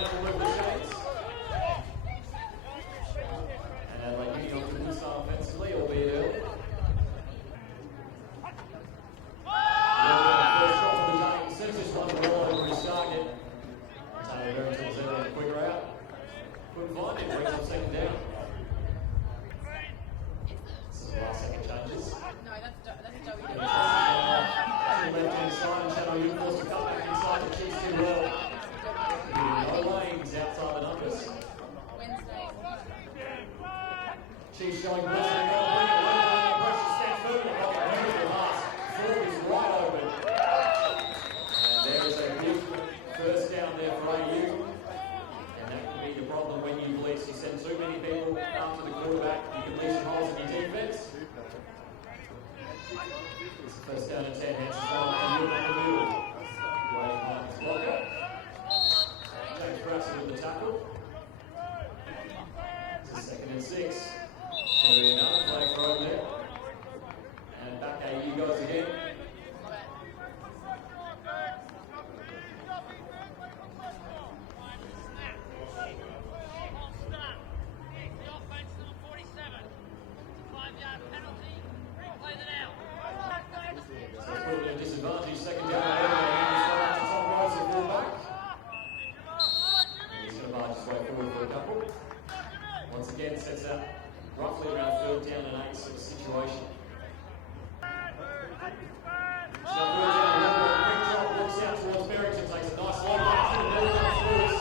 now will move the chains. And Adelaide getting on to the start offensively, albeit early. First shot from the Giant sends this one well over his target. Taylor Barrington's there on the quicker out. Couldn't find him, brings up second down. This is the last second changes. No, that's Joey. Left-hand side, and Channel U forced to cut back inside the Chiefs too well. No lanes outside the numbers. Wednesday. Chiefs showing blessing. Pressure stands firm. The last form is wide open. And there is a big first down there for AU. And that can be the problem when you blitz. You send too many people after the quarterback. You can leave some holes in your defense. First down and 10, hands down to you in the middle. Waiting behind his blocker. James Braxton with the tackle. It's a 2nd and 6. Going to be another flag thrown there. And back AU goes again. Disadvantage, second down and to Tom Rose at fullback. He's going to march his way forward for a couple. Once again, sets out roughly around 3rd down and 8 sort of situation. So 3rd down, quick drop, looks out towards Barrington, takes a nice long back to the middle, comes loose.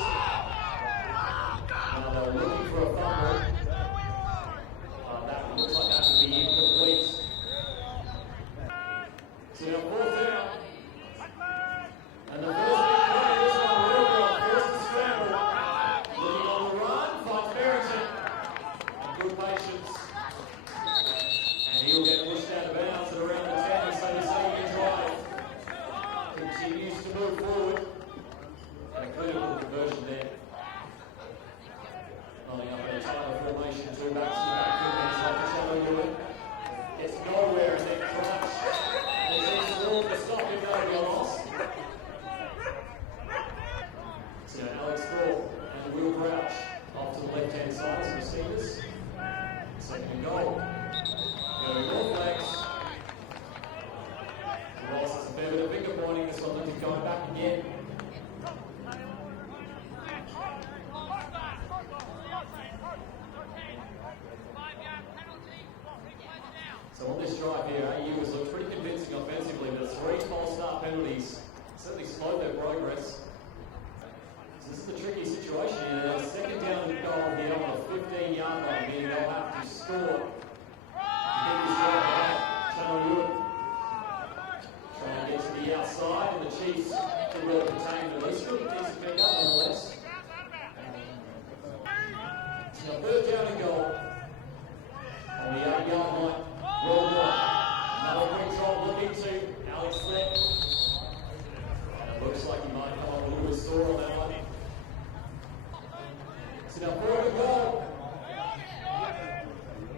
Now they're looking for a fumble. That looks like that would be incomplete. So now 4th down. And the first big play of this one will go first to scramble. Looking on the run, finds Barrington. Good patience. And he'll get pushed out of bounds at around the 10, so the second drive continues to move forward. And a critical conversion there. Lining up in a Taylor formation, 2 backs in the backfield, hands off to Channel Lewin. Gets nowhere and then crunch. To stop him, that'll be a loss. So Alex Thorpe and Will Crouch off to the left-hand side as receivers. 2nd and goal. Going more flags. Ross has a fair bit of finger pointing. This one looks going back again. So on this drive here, AU has looked pretty convincing offensively, but 3 false start penalties certainly slowed their progress. So this is a tricky situation here. They're 2nd down and goal here on the 15-yard line, meaning they'll have to score. Keep this drive alive. Channel Lewin trying to get to the outside, and the Chiefs do well contain the least. Still a decent pick up nonetheless. So 3rd down and goal on the 8-yard line. Well done. Another quick drop looking to Alex Flett. And it looks like he might come up a little bit sore on that one. So now 4th and goal.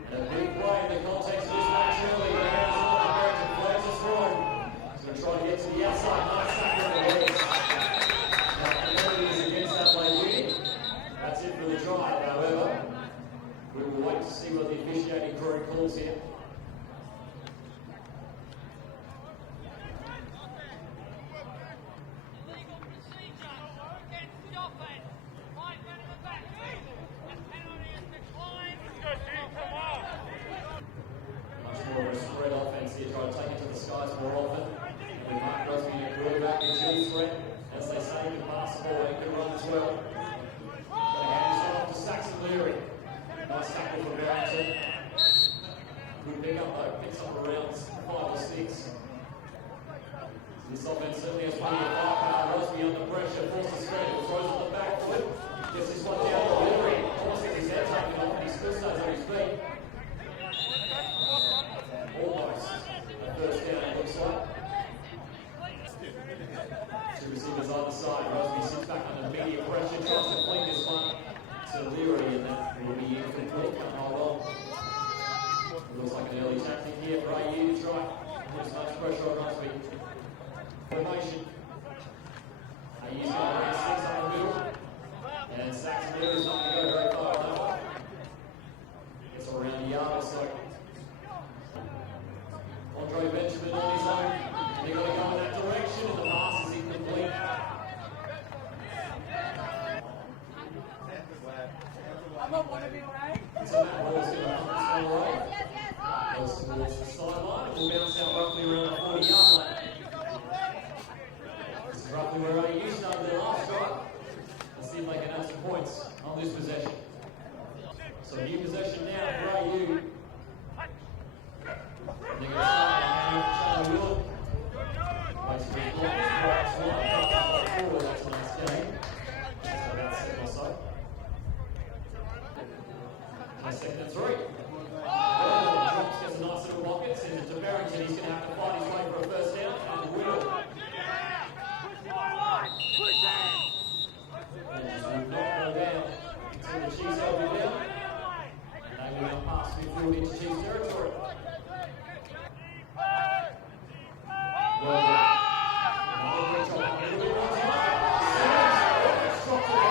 And a big play in the context of this match early. The hands on the Barrington flags are thrown. He's going to try to get to the outside. Nice tackle on the legs. Now, penalties against Adelaide winning. That's it for the drive, however. We will wait to see what the officiating crew calls here. Spread offense here, try to take it to the skies more often. And with Mark Crosby and quarterback and G threat, as they say, he can pass the ball and can run as well. Got to hand this off to Saxon Leary. Nice tackle for Barrington. Good pick up though, picks up around 5 or 6. This offense certainly has plenty of firepower. Crosby under pressure, forced to spread, throws on the back foot. Gets this one down to Leary. Almost gets his head taken off, and he still stays on his feet. Almost a 1st down, it looks like. 2 receivers either side. Crosby sits back under immediate pressure, tries to fling this one to Leary, and that will be incomplete. Can't hold on. It looks like an early tactic here for AU to try. Put as much pressure on Crosby. Formation. AU's got around 6 up the middle. There's not going to go very far on that one. Gets around the yard or so. Andre Benjamin on his own. And they're going to go in that direction, and the pass is incomplete. I'm not one of you, right? So that ball's going to come this way. Goes towards the sideline. It will bounce out roughly around the 40-yard line. This is roughly where AU started their last drive. Let's see if they can add some points on this possession. So new possession now for AU. And they're going to start by handing off to Charlie Willard. Basically, blocks the right side, forward that tonight's game. So about 7 or so. Second and 3. Drops, gets a nice little pocket, sends it to Barrington. He's going to have to fight his way for a first down, and will. And just will not go down until the Chiefs over down. And they will now pass midfield into Chiefs territory. Well done. Another great job. A little bit more time. Dropped it down.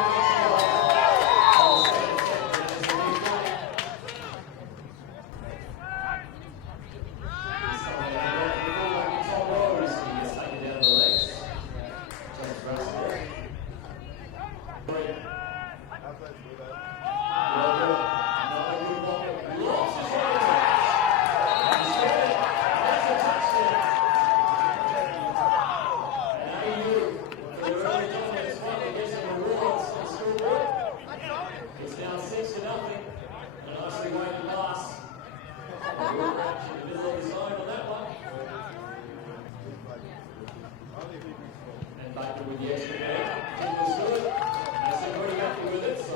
With the extra point, it was good. They said pretty happy with it, so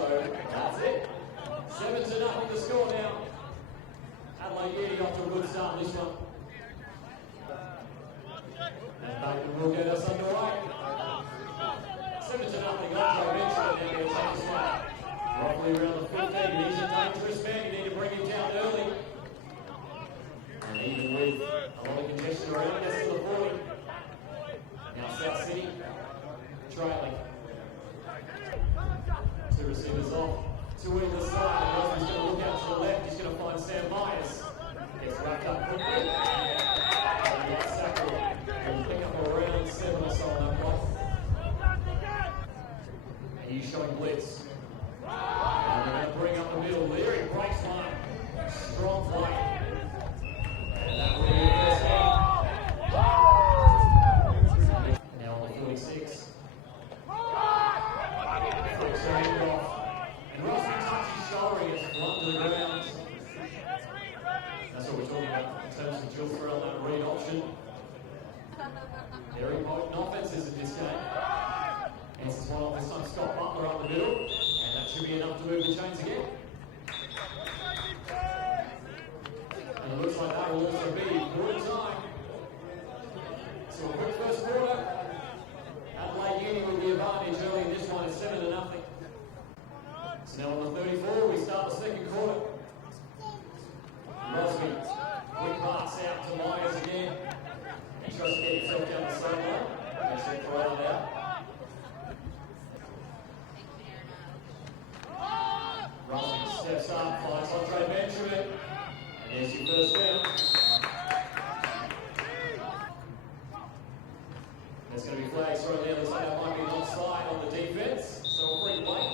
that's it. 7-0 the score now. Adelaide getting off to a good start in this one. And Bateman will get us underway. 7-0 Andre Benjamin now going to take this one. Roughly around the 15. He's a dangerous man. You need to bring him down early. And even with a lot of congestion around, gets to the 40. Now South City trailing. Two receivers off. Two either side. And Rosby's going to look out to the left. He's going to find Sam Myers. Gets wrapped up quickly. And that's Sackle. He'll pick up around 7 or so on that block. And he's showing blitz. And they're going to bring up the middle. Leary breaks line. Strong play. And that will be the first down. Now on the 46. Flicks her hand off. And Rosby touches his shoulder. He gets flung to the ground. That's what we're talking about in terms of dual throw and that read option. Very potent offenses in this game. Hence this one off this time. Scott Butler up the middle. And that should be enough to move the chains again. And it looks like that will also be good time. So a quick first quarter. Adelaide Uni with the advantage early in this one. It's 7-0. So now on the 34, we start the second quarter. Rosby, quick pass out to Myers again. He tries to get himself down the sideline. Makes it throw it out. Rosby steps up, finds Andre Benjamin. And there's your first down. There's going to be flags thrown there. Looks like that might be an offside on the defense. So a free play.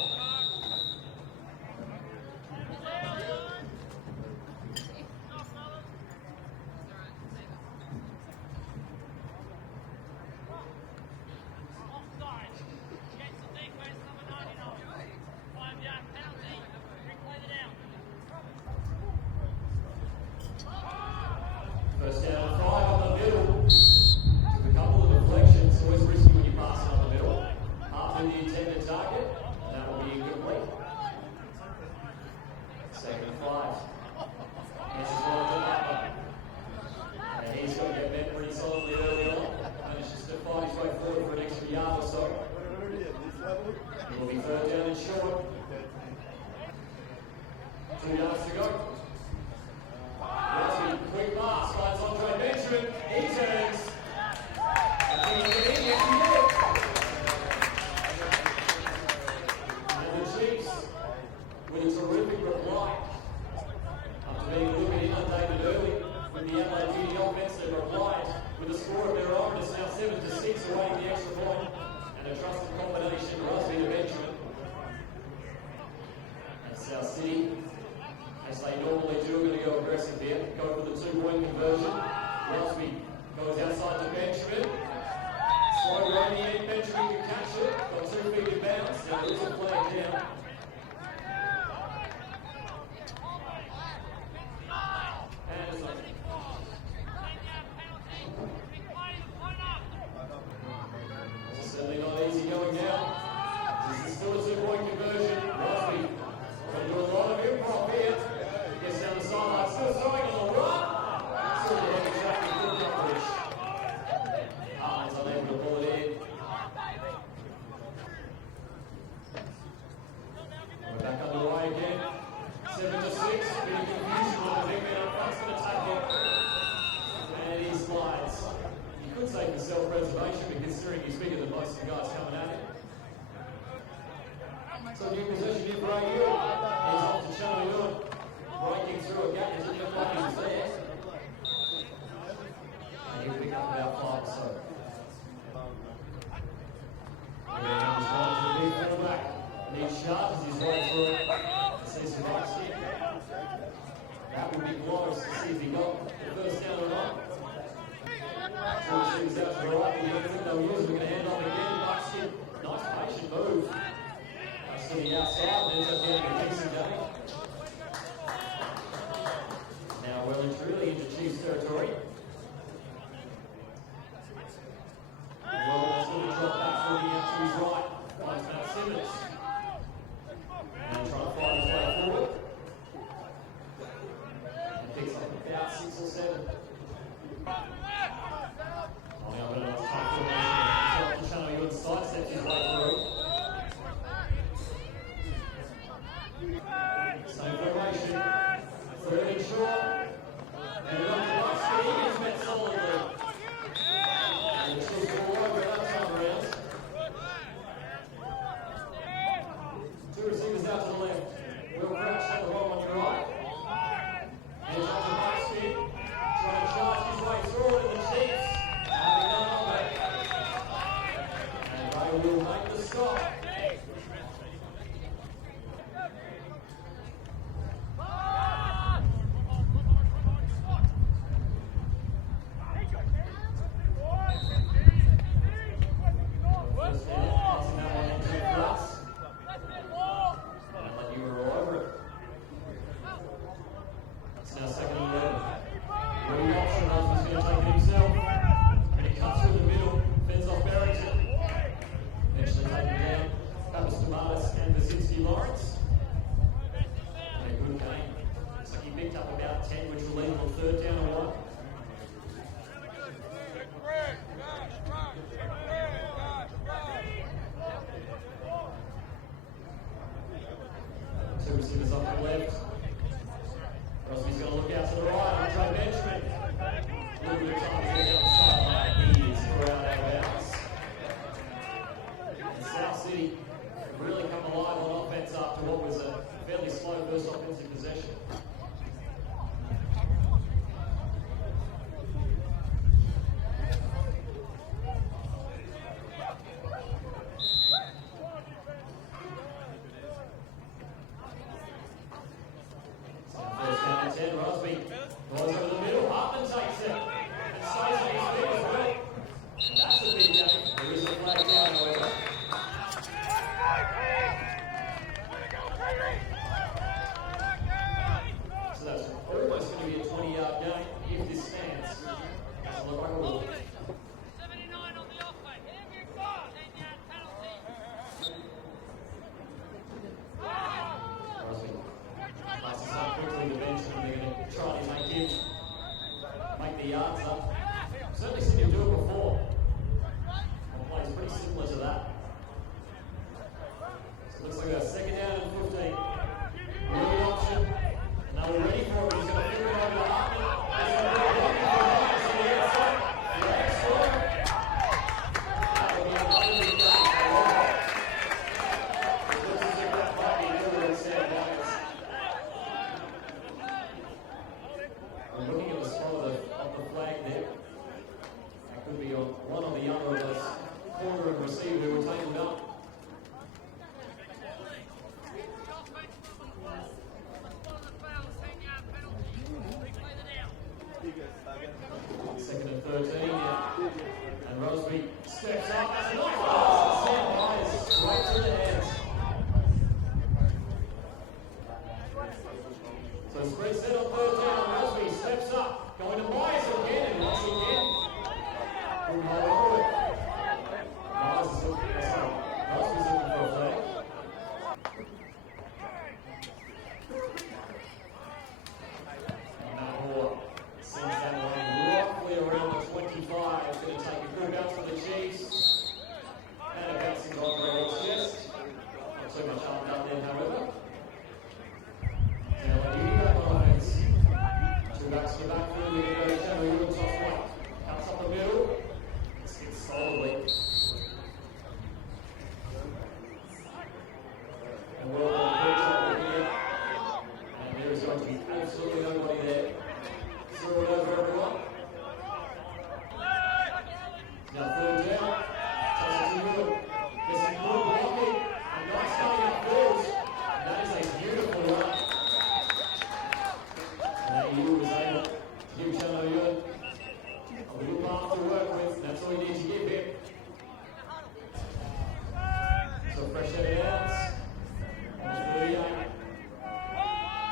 First down and 5 on the middle. Took a couple of deflections. Always risky when you pass it on the middle. After the intended target, that will be incomplete. Second and 5. This is well to Butler. And he's got to get met pretty solidly early on. Manages to fight his way forward for an extra yard or so. It will be third down and short. 2 yards to go. Rosby, quick pass, finds Andre Benjamin. He turns. And can he get in? Yes, he did. And the Chiefs with a terrific reply. After being a little bit inundated early with the Adelaide Beauty offense, they've replied with a score of their own. It's now 7-6 awaiting the extra point. And a trusted combination, Rusby to Benjamin. And South City, as they normally do, are going to go aggressive here. Go for the 2-point conversion. Rusby goes outside to Benjamin. Slow run the end, Benjamin can catch it. Got 2 feet in bounds. Now there's a flag down. And it's like, it's certainly not easy going down. This is still a 2-point conversion. Rusby going to do a lot of improv here. Gets down the sideline, still throwing on the run. Still the heavy traffic, good coverage. He's unable to pull it in. We're back underway again. 7-6. Bit of confusion with the big man up front's going to take it. And he slides. You could say for self-preservation, but considering he's bigger than most of the guys coming at him. So new possession here for AU. He's off to Channel Ewan. Breaking through a gap. He didn't look like he was there. And he'll pick up about 5 or so. Again, comes one to the big fullback. And he charges his way through it. Sees some right stick. That would be close to see if he got the first down or not. Two receivers out to the right. The other thing they'll use, we're going to hand off again. Buck stick. Nice patient move. To the outside, ends up getting a decent game. Now well and truly into Chiefs territory. Well, that's going to drop back 40 out to his right. Finds Matt Simmons. And trying to find his way forward. And picks up about 6 or 7. Holding up a nice tight formation. The Channel Ewan sidesteps his way through. Same formation. 3rd and short. And up to Bucksky. He's met solidly. And it's just all over that time around. 2 receivers out to the left. Will Crouch at the bottom on your right. And up to Bucksky. Trying to charge his way through it. And the Chiefs having none of it. And they will make the stop. Receivers off the left. Crosby's going to look out to the right. Andre Benjamin. A little bit of time to get down the sideline. He is thrown out of bounds. And South City really come alive on offense after what was a fairly slow first offensive possession. And Roseby steps up. That's a nice pass. Sam Myers straight to the hands. So spread set on third down. Roseby steps up. Going to Myers again and once again. Good hold on to it. Myers is looking for a flag. And Matt Moore sends that one roughly around the 25. It's going to take a good bounce for the Chiefs. And a bouncing goal for Eric's chest. Not too much harm done there, however. Now, Adelaide back on offense. Two backs to the backfield. We're going to go to Channel Ewan, top right. Cuts up the middle. Sits solidly. And well done, quick shot here. And there is going to be absolutely nobody there. Throw it over everyone. Now third down. Tosses to Ewan. There's some good blocking. A nice coming upfield. And that is a beautiful run. And Ewan was able to give Channel Ewan a little path to work with. That's all you need to give him. So fresh set of downs. On 38.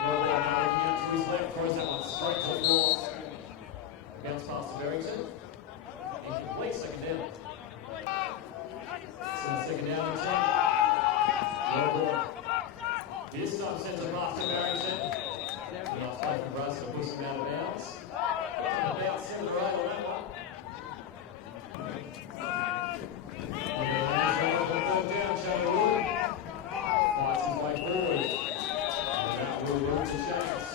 Well there now, looking out to his left, throws that one straight to the floor. Bounce pass to Barrington. Incomplete, second down. So second down and 10. Well done. This time sends a pass to Barrington. Nice play from Russ to push him out of bounds. About 7 or 8 on that one. Third down, Shadowwood. Fights his way forward. And that will run to Shades.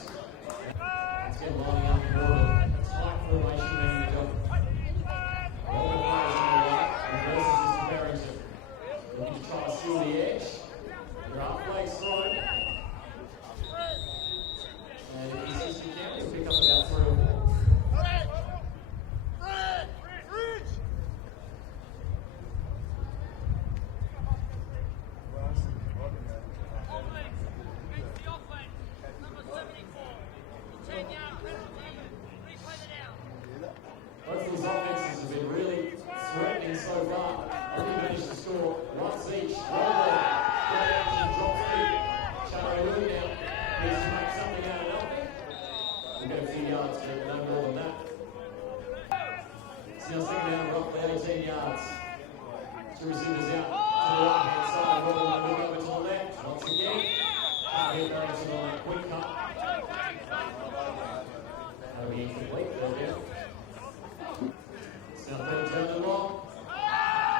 It's again lining up in more of a tight formation than you've got. All the players on the right. Reverses this to Barrington. Looking to try to seal the edge. They're half legs thrown. And if he says he can, he'll pick up about 3 or 4. Both these offenses have been really threatening so far. Only managed to score once each. Well done. Great action, drop feet. Channel Ewan now needs to make something out of nothing. We'll get a few yards, but no more than that. It's now second down, roughly 18 yards. Two receivers out to the right hand side. Well done, look over to the left. Once again, can't get Barrington on that quick cut. That'll be incomplete, third down. Now third down and long.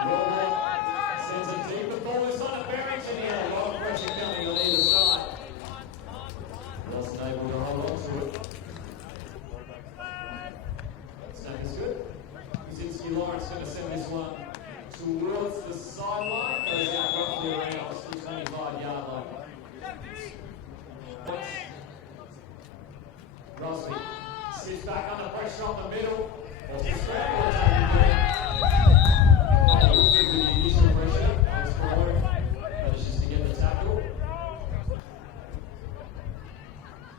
Roll sends it deep. The ball is on a Barrington here. A lot of pressure coming on either side. Wasn't able to hold on to it. Snap is good. Kuzinski Lawrence going to send this one towards the sideline. Goes out roughly around the 25-yard line. Rosby sits back under pressure on the middle. Well, the scramble attack again. Looks good with the initial pressure. It's forward. Manages to get the tackle.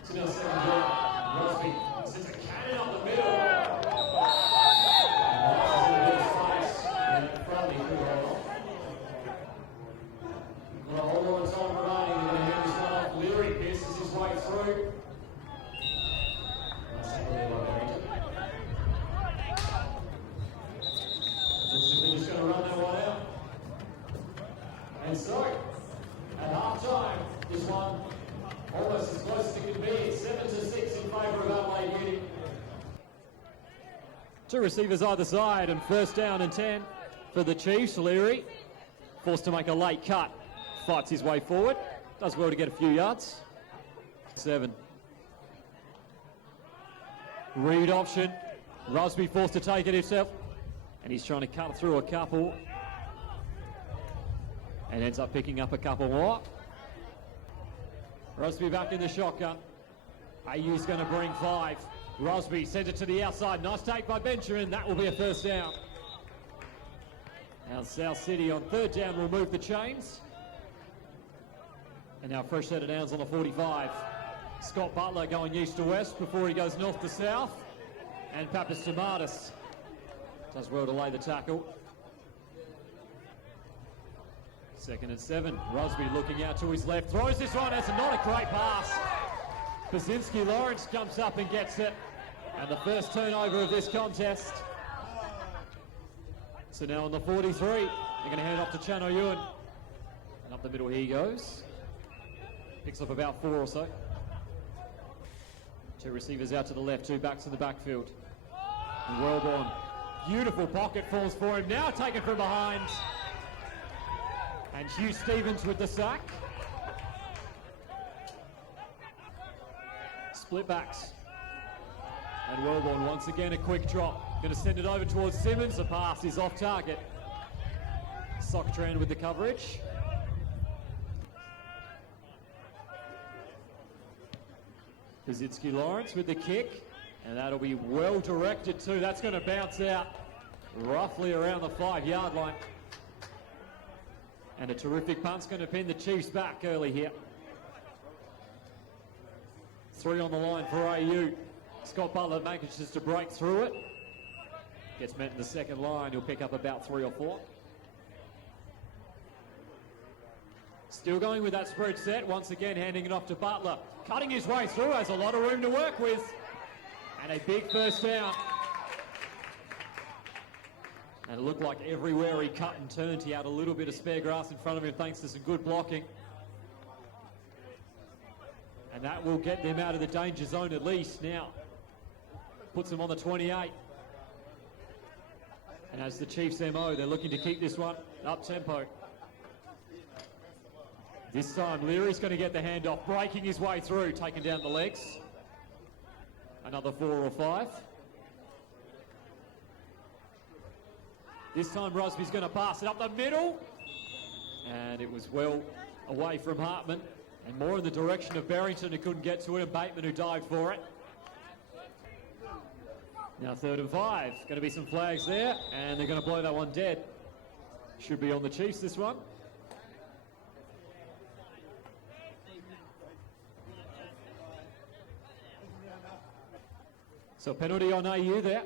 So now second down. Rosby sends a cannon up the middle. And Myers is in a bit of space. And in front, he could hold on. Well, hold on time remaining. They're going to hand this one off. Leary pierces his way through. Nice tackle there by Barrington. Looks like they're just going to run that one out. And so, at half-time, this one almost as close as it can be. 7-6 in favour of Adelaide Uni. Two receivers either side, and first down and 10 for the Chiefs. Leary forced to make a late cut. Fights his way forward. Does well to get a few yards. 7. Read option. Rosby forced to take it himself. And he's trying to cut through a couple. And ends up picking up a couple more. Rosby back in the shotgun. AU's going to bring 5. Rosby sends it to the outside. Nice take by Benjamin. That will be a first down. Now South City on third down will move the chains. And now fresh set of downs on the 45. Scott Butler going east to west before he goes north to south. And Pappas Tomatis Does well to lay the tackle. 2nd and 7. Rosby looking out to his left. Throws this one. It's not a great pass. Basinski Lawrence jumps up and gets it. And the first turnover of this contest. So now on the 43, they're going to hand off to Chano Ewan. And up the middle he goes. Picks up about 4 or so. 2 receivers out to the left, 2 backs in the backfield. And Wellborn, beautiful pocket falls for him. Now taken from behind. And Hugh Stevens with the sack. Split backs. And Wellborn once again a quick drop. Going to send it over towards Simmons. The pass is off target. Socktran with the coverage. Pazitsky Lawrence with the kick. And that'll be well directed too. That's going to bounce out roughly around the 5-yard line. And a terrific punt's going to pin the Chiefs back early here. 3 on the line for AU. Scott Butler manages to break through it. Gets met in the second line. He'll pick up about 3 or 4. Still going with that spread set. Once again handing it off to Butler. Cutting his way through. Has a lot of room to work with. And a big first down. And it looked like everywhere he cut and turned, he had a little bit of spare grass in front of him thanks to some good blocking. And that will get them out of the danger zone at least now. Puts them on the 28. And as the Chiefs' MO, they're looking to keep this one up tempo. This time, Leary's going to get the handoff, breaking his way through, taking down the legs. Another 4 or 5. This time, Rosby's going to pass it up the middle. And it was well away from Hartman. And more in the direction of Barrington, who couldn't get to it, and Bateman, who dived for it. Now 3rd and 5. Going to be some flags there, and they're going to blow that one dead. Should be on the Chiefs, this one. So penalty on AU there.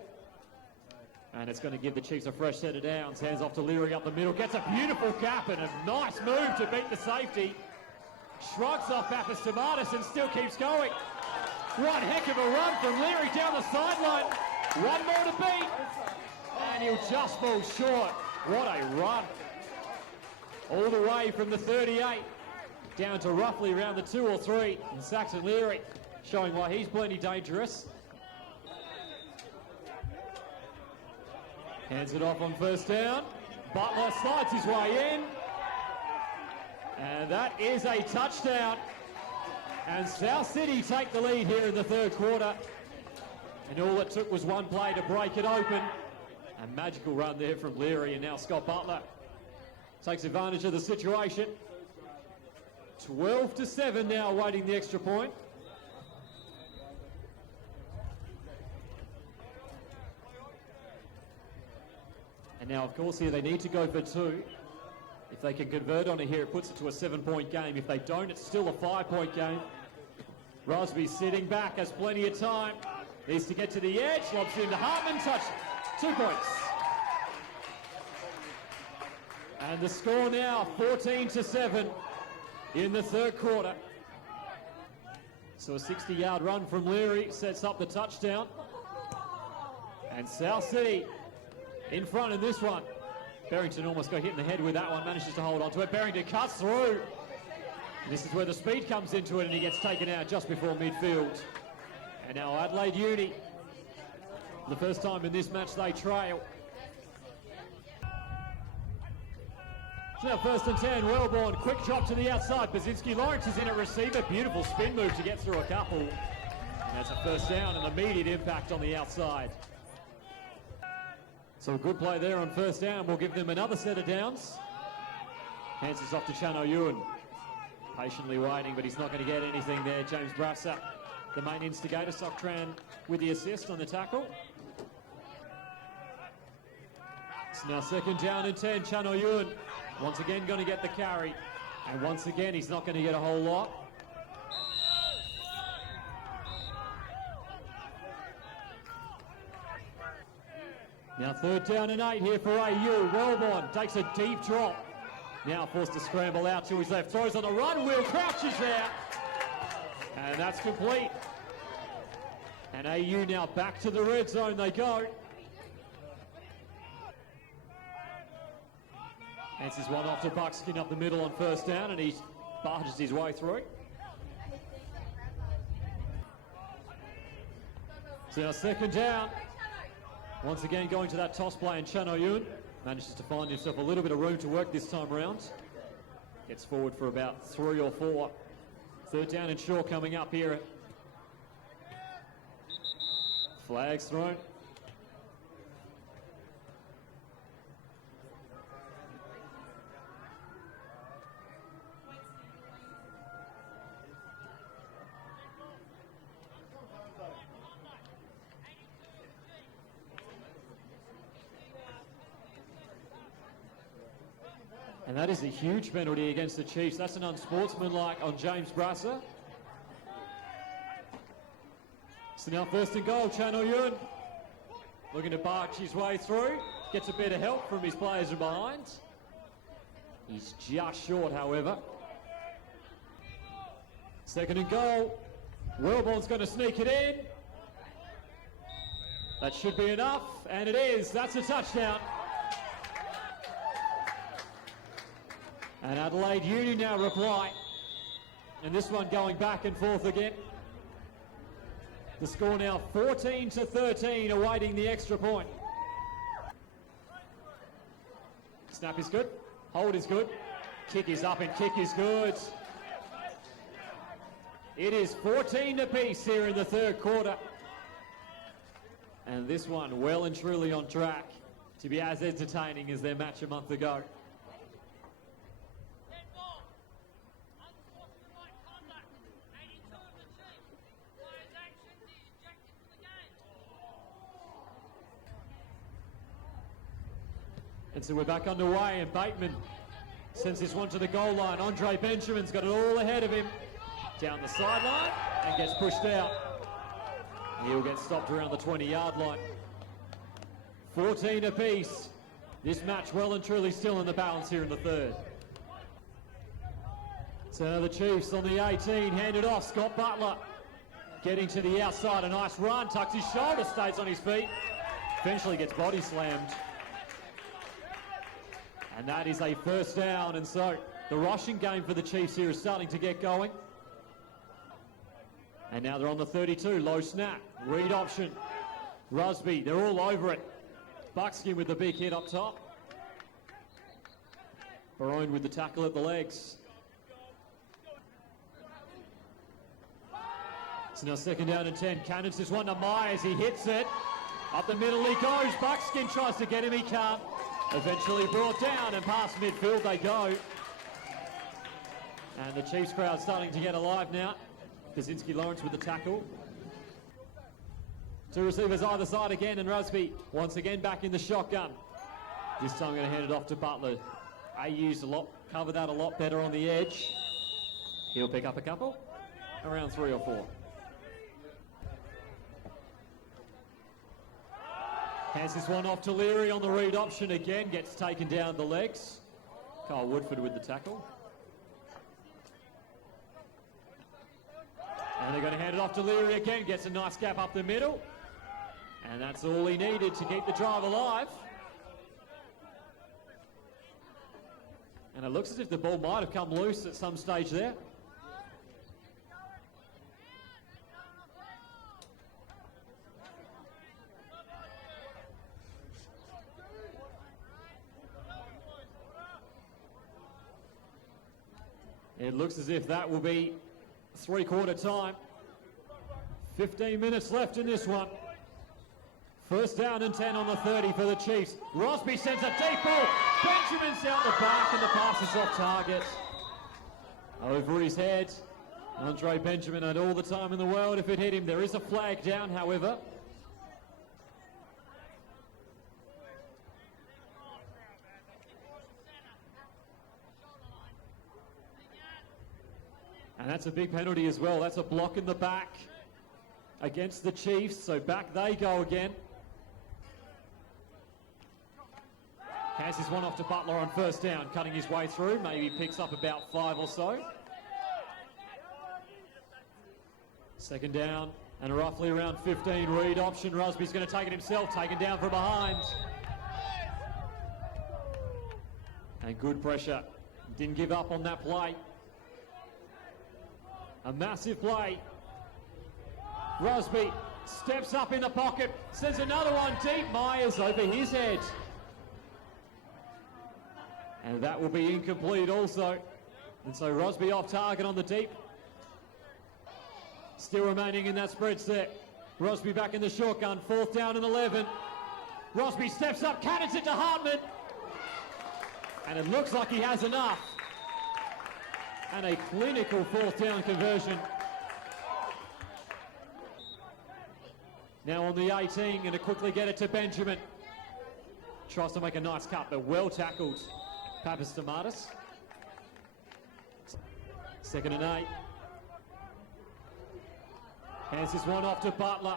And it's going to give the Chiefs a fresh set of downs. Hands off to Leary up the middle. Gets a beautiful cap and a nice move to beat the safety. Shrugs off Baptist Tomatis and still keeps going. One heck of a run from Leary down the sideline. 1 more to beat. And he'll just fall short. What a run. All the way from the 38 down to roughly around the 2 or 3. And Saxon Leary showing why he's plenty dangerous. Hands it off on first down. Butler slides his way in. And that is a touchdown. And South City take the lead here in the 3rd quarter. And all it took was one play to break it open. A magical run there from Leary, and now Scott Butler takes advantage of the situation. 12-7 now, awaiting the extra point. And now, of course, here they need to go for 2. If they can convert on it here, it puts it to a 7-point game. If they don't, it's still a 5-point game. Rosby sitting back, has plenty of time. Needs to get to the edge, lobs it into Hartman, touch. 2 points. And the score now, 14-7 in the 3rd quarter. So a 60-yard run from Leary sets up the touchdown. And South City in front in this one. Barrington almost got hit in the head with that one, manages to hold on to it. Barrington cuts through. And this is where the speed comes into it, and he gets taken out just before midfield. And now Adelaide Uni, the first time in this match they trail. It's now 1st and 10, Wellborn, quick drop to the outside. Basinski Lawrence is in at receiver, beautiful spin move to get through a couple. And that's a first down and immediate impact on the outside. So a good play there on first down. We'll give them another set of downs. Hands this off to Chano Ewan. Patiently waiting, but he's not going to get anything there. James Brasser, the main instigator. Socktran with the assist on the tackle. It's now 2nd down and 10. Chano Ewan once again going to get the carry. And once again, he's not going to get a whole lot. Now 3rd down and 8 here for AU. Wellborn takes a deep drop. Now forced to scramble out to his left. Throws on the run. Will crouches out. And that's complete. And AU now back to the red zone they go. Answers one off to Buckskin up the middle on 1st down, and he barges his way through. So now 2nd down. Once again going to that toss play, and Chan Oyun manages to find himself a little bit of room to work this time around. Gets forward for about 3 or 4. 3rd down and short coming up here. Flags thrown. And that is a huge penalty against the Chiefs. That's an unsportsmanlike on James Brasser. So now 1st and goal, Chan Oyun looking to barge his way through. Gets a bit of help from his players from behind. He's just short, however. 2nd and goal. Wellborn's going to sneak it in. That should be enough, and it is. That's a touchdown. And Adelaide Uni now reply. And this one going back and forth again. The score now 14-13, awaiting the extra point. Snap is good. Hold is good. Kick is up and kick is good. It is 14 apiece here in the 3rd quarter. And this one well and truly on track to be as entertaining as their match a month ago. And so we're back underway, and Bateman sends this one to the goal line. Andre Benjamin's got it all ahead of him. Down the sideline and gets pushed out. He'll get stopped around the 20-yard line. 14 apiece. This match well and truly still in the balance here in the 3rd. So now the Chiefs on the 18, handed off. Scott Butler getting to the outside. A nice run, tucks his shoulder, stays on his feet. Eventually gets body slammed. And that is a 1st down, and so the rushing game for the Chiefs here is starting to get going. And now they're on the 32, low snap, read option. Rusby, they're all over it. Buckskin with the big hit up top. Barone with the tackle at the legs. So now 2nd down and 10. Cannons this one to Myers, he hits it. Up the middle he goes, Buckskin tries to get him, he can't. Eventually brought down, and past midfield they go. And the Chiefs crowd starting to get alive now. Kaczynski Lawrence with the tackle. 2 receivers either side again, and Rusby once again back in the shotgun. This time going to hand it off to Butler. AU's cover that a lot better on the edge. He'll pick up a couple, around 3 or 4. Hands this one off to Leary on the read option again, gets taken down the legs. Kyle Woodford with the tackle. And they're going to hand it off to Leary again, gets a nice gap up the middle. And that's all he needed to keep the drive alive. And it looks as if the ball might have come loose at some stage there. It looks as if that will be 3/4 time. 15 minutes left in this one. 1st down and 10 on the 30 for the Chiefs. Rosby sends a deep ball. Benjamin's out the back, and the pass is off target. Over his head. Andre Benjamin had all the time in the world if it hit him. There is a flag down, however. And that's a big penalty as well. That's a block in the back against the Chiefs. So back they go again. Has this one off to Butler on first down, cutting his way through. Maybe picks up about 5 or so. Second down and roughly around 15. Read option. Rusby's going to take it himself, taken down from behind. And good pressure. Didn't give up on that play. A massive play. Rusby steps up in the pocket, sends another one deep. Myers over his head. And that will be incomplete also. And so Rusby off target on the deep. Still remaining in that spread set. Rusby back in the shotgun, 4th down and 11. Rusby steps up, cannons it to Hartman. And it looks like he has enough. And a clinical 4th down conversion. Now on the 18, going to quickly get it to Benjamin. Tries to make a nice cut, but well tackled. Pappas Tomatis. 2nd and 8. Hands this one off to Butler.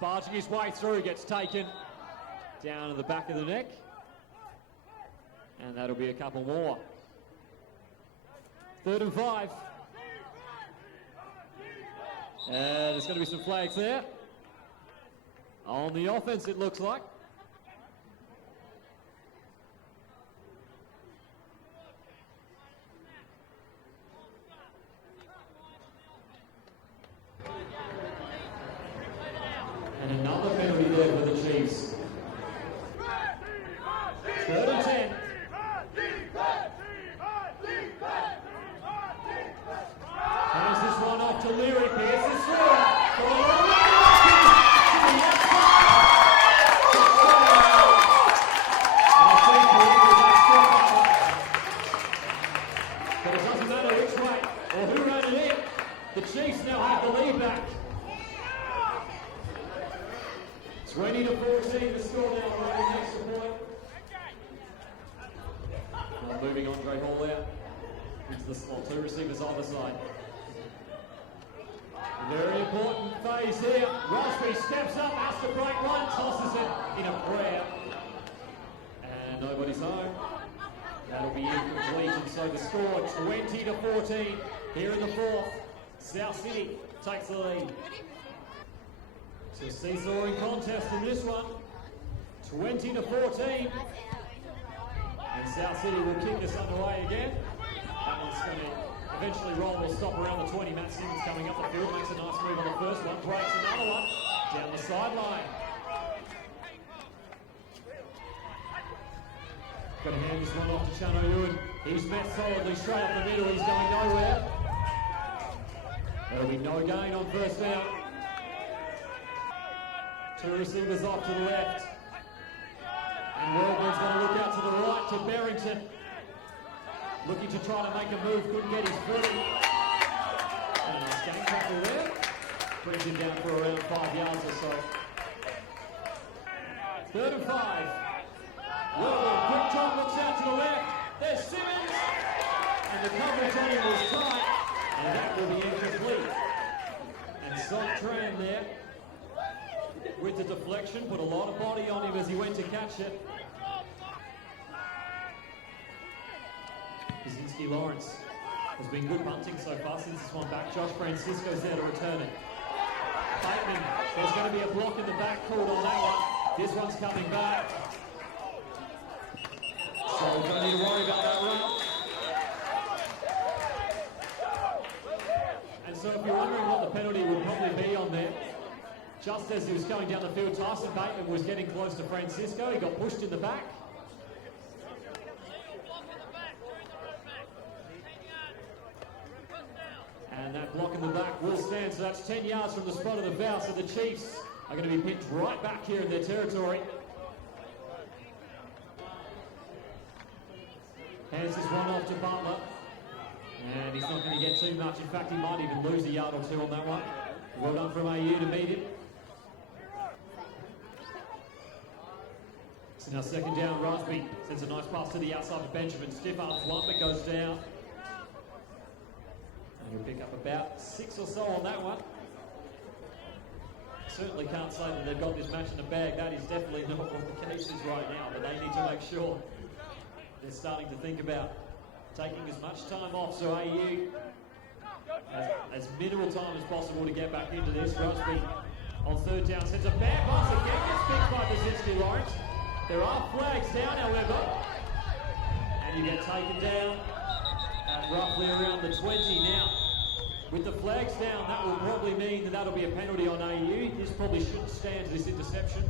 Barging his way through, gets taken down to the back of the neck. And that'll be a couple more. 3rd and 5. And there's going to be some flags there. On the offense, it looks like. And another penalty there for the Chiefs. 3rd and 10. Hands this one off to Leary. Pierces through. But it doesn't matter which way or who ran it in. The Chiefs now have the lead back. 20 to 14, the score now right next to point. Now moving Andre Hall out into the slot, 2 receivers either side. A very important phase here. Rusby steps up, has to break one, tosses it in a prayer. And nobody's home. That'll be incomplete, and so the score 20 to 14 here in the 4th. South City takes the lead. So seesawing contest in this one, 20 to 14. And South City will kick this underway again. That one's going to eventually roll. Will stop around the 20. Matt Simmons coming up the field, makes a nice move on the first one, breaks another one down the sideline. Got to hand this one off to Chano Ewan. He's met solidly straight up the middle. He's going nowhere. There'll be no gain on first down. 2 receivers off to the left. And Wellman's going to look out to the right to Barrington. Looking to try to make a move, couldn't get his footing. And a nice game tackle there. Brings him down for around 5 yards or so. 3rd and 5. Wellman, quick drop, looks out to the left. There's Simmons. And the coverage on him was tight. And that will be incomplete. And Sock Tran there, with the deflection, put a lot of body on him as he went to catch it. Kaczynski Lawrence has been good punting so far since this one back. Josh Francisco's there to return it. Bateman, there's going to be a block in the back called on that one. This one's coming back. So we don't need to worry about that run. And so if you're wondering what the penalty would probably be on there, just as he was going down the field, Tyson Bateman was getting close to Francisco. He got pushed in the back. And that block in the back will stand, so that's 10 yards from the spot of the foul. So the Chiefs are going to be picked right back here in their territory. Hands this one off to Butler. And he's not going to get too much. In fact, he might even lose a yard or 2 on that one. Well done from AU to meet him. So now 2nd down, Rusby sends a nice pass to the outside of Benjamin. Stiff arms one, but goes down. And he'll pick up about 6 or so on that one. Certainly can't say that they've got this match in the bag. That is definitely not what the case is right now, but they need to make sure they're starting to think about taking as much time off so AU as minimal time as possible to get back into this. Rusby on third down sends a bad pass again, gets picked by Basinski Lawrence. There are flags down, however, and you get taken down at roughly around the 20 now. With the flags down, that will probably mean that that'll be a penalty on AU. This probably shouldn't stand this interception.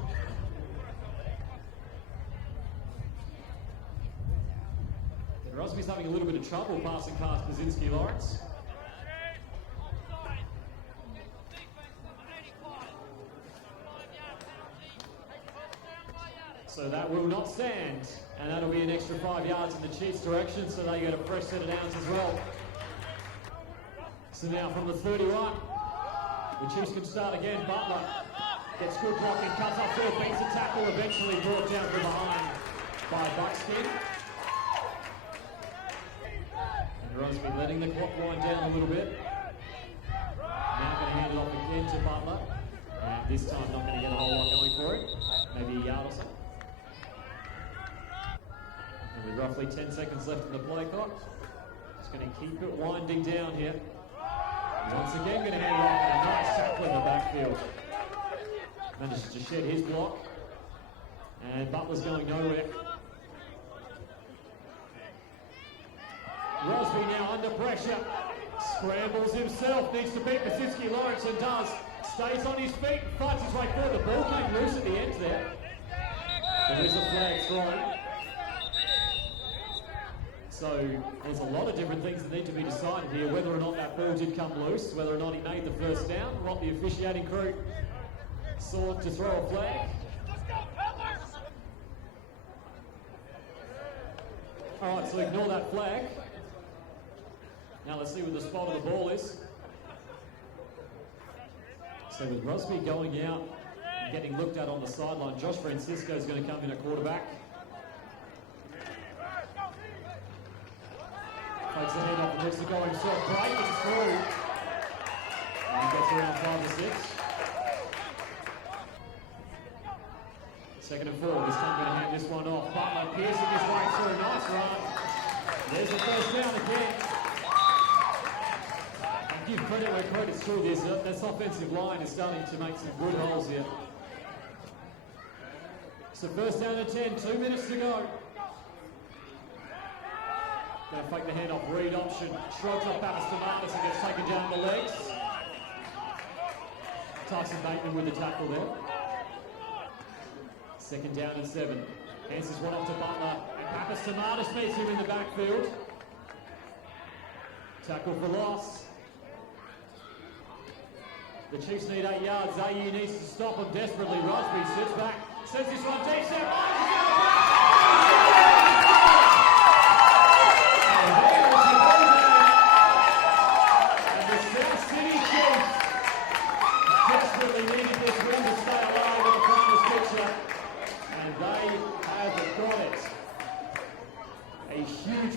Rusby's having a little bit of trouble passing past Basinski Lawrence. So that will not stand, and that'll be an extra 5 yards in the Chiefs' direction, so they get a fresh set of downs as well. So now from the 31, the Chiefs can start again. Butler gets good blocking, cuts up field, beats a tackle, eventually brought down from behind by Buckskin. And Rusby letting the clock wind down a little bit. Now going to hand it off again to Butler. And this time not going to get a whole lot going for it. Maybe a yard or so. And with roughly 10 seconds left in the play clock, just going to keep it winding down here. Once again, going to hand it off, and a nice tackle in the backfield. Manages to shed his block, and Butler's going nowhere. Rusby now under pressure, scrambles himself, needs to beat Basinski Lawrence and does. Stays on his feet, fights his way forward. The ball came loose at the end there. There is a flag thrown. So there's a lot of different things that need to be decided here, whether or not that ball did come loose, whether or not he made the first down, what the officiating crew sought to throw a flag. All right, so ignore that flag. Now let's see what the spot of the ball is. So with Rusby going out and getting looked at on the sideline, Josh Francisco is going to come in at quarterback. Takes the head off and looks to go himself, breaking through. And he gets around 5 or 6. Second and 4, this time going to hand this one off. Butler piercing his way through, nice run. There's the first down again. And give credit where credit's due. This offensive line is starting to make some good holes here. So first down and 10, 2 minutes to go. Going to fake the handoff, read option, shrugs off Pappas to Martis and gets taken down the legs. Tyson Bateman with the tackle there. Second down and 7. Hands this one off to Butler, and Pappas to Martis meets him in the backfield. Tackle for loss. The Chiefs need 8 yards. AU needs to stop them desperately. Rusby sits back, sends this one deep,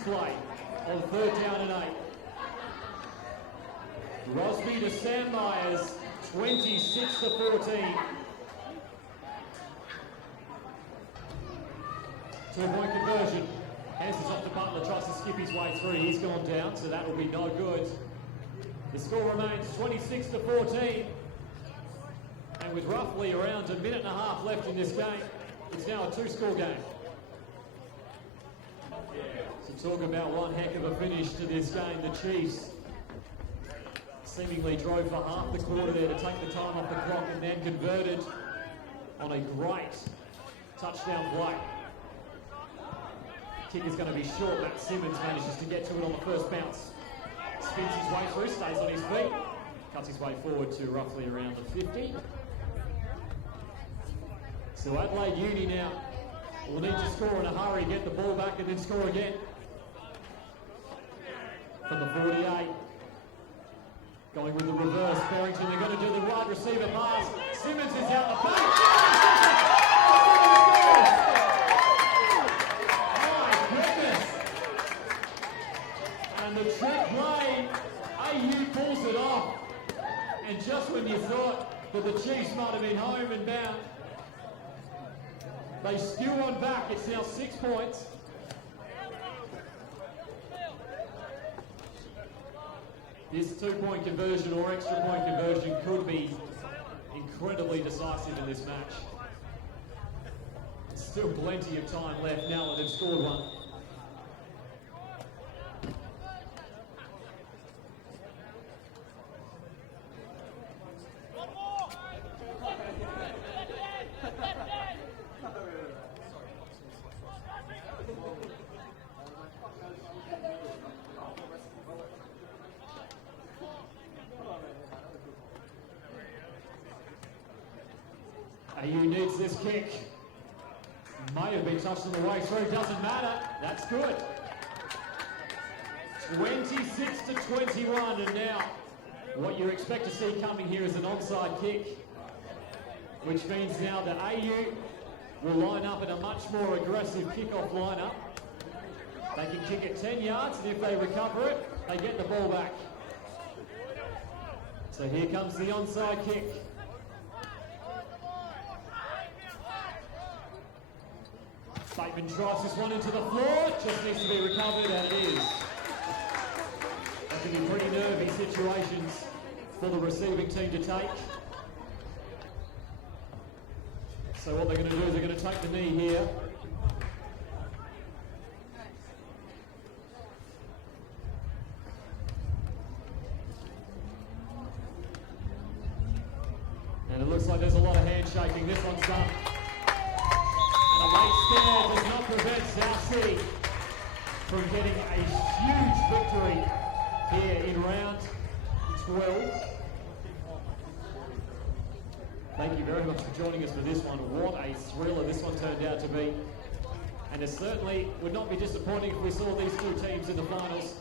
play on third down and 8. Rusby to Sam Myers, 26-14. 2-point conversion. Hands this off to Butler, tries to skip his way through. He's gone down, so that will be no good. The score remains 26-14. And with roughly around a minute and a half left in this game, it's now a 2-score game. So talk about one heck of a finish to this game. The Chiefs seemingly drove for half the quarter there to take the time off the clock and then converted on a great touchdown play. Kick is going to be short. Matt Simmons manages to get to it on the first bounce. Spins his way through, stays on his feet, cuts his way forward to roughly around the 50. So Adelaide Uni now will need to score in a hurry, get the ball back and then score again. From the 48. Going with the reverse. Barrington, they're going to do the wide receiver pass. Simmons is out the back. My goodness. And the trick play, AU pulls it off. And just when you thought but the Chiefs might have been home and bound. They steal one back. It's now 6 points. This 2-point conversion or extra point conversion could be incredibly decisive in this match. Still plenty of time left now that they've scored one. AU needs this kick. May have been touched on the way through, doesn't matter. That's good. 26 to 21, and now what you expect to see coming here is an onside kick, which means now the AU will line up in a much more aggressive kick-off lineup. They can kick it 10 yards, and if they recover it, they get the ball back. So here comes the onside kick. Bateman drives this one into the floor, just needs to be recovered, and it is. That can be pretty nervy situations for the receiving team to take. So what they're going to do is they're going to take the knee here. And it looks like there's a lot of handshaking. This one's done. And a late scare does not prevent South City from getting a huge victory here in round 12. Thank you very much for joining us for this one. What a thriller this one turned out to be. And it certainly would not be disappointing if we saw these two teams in the finals.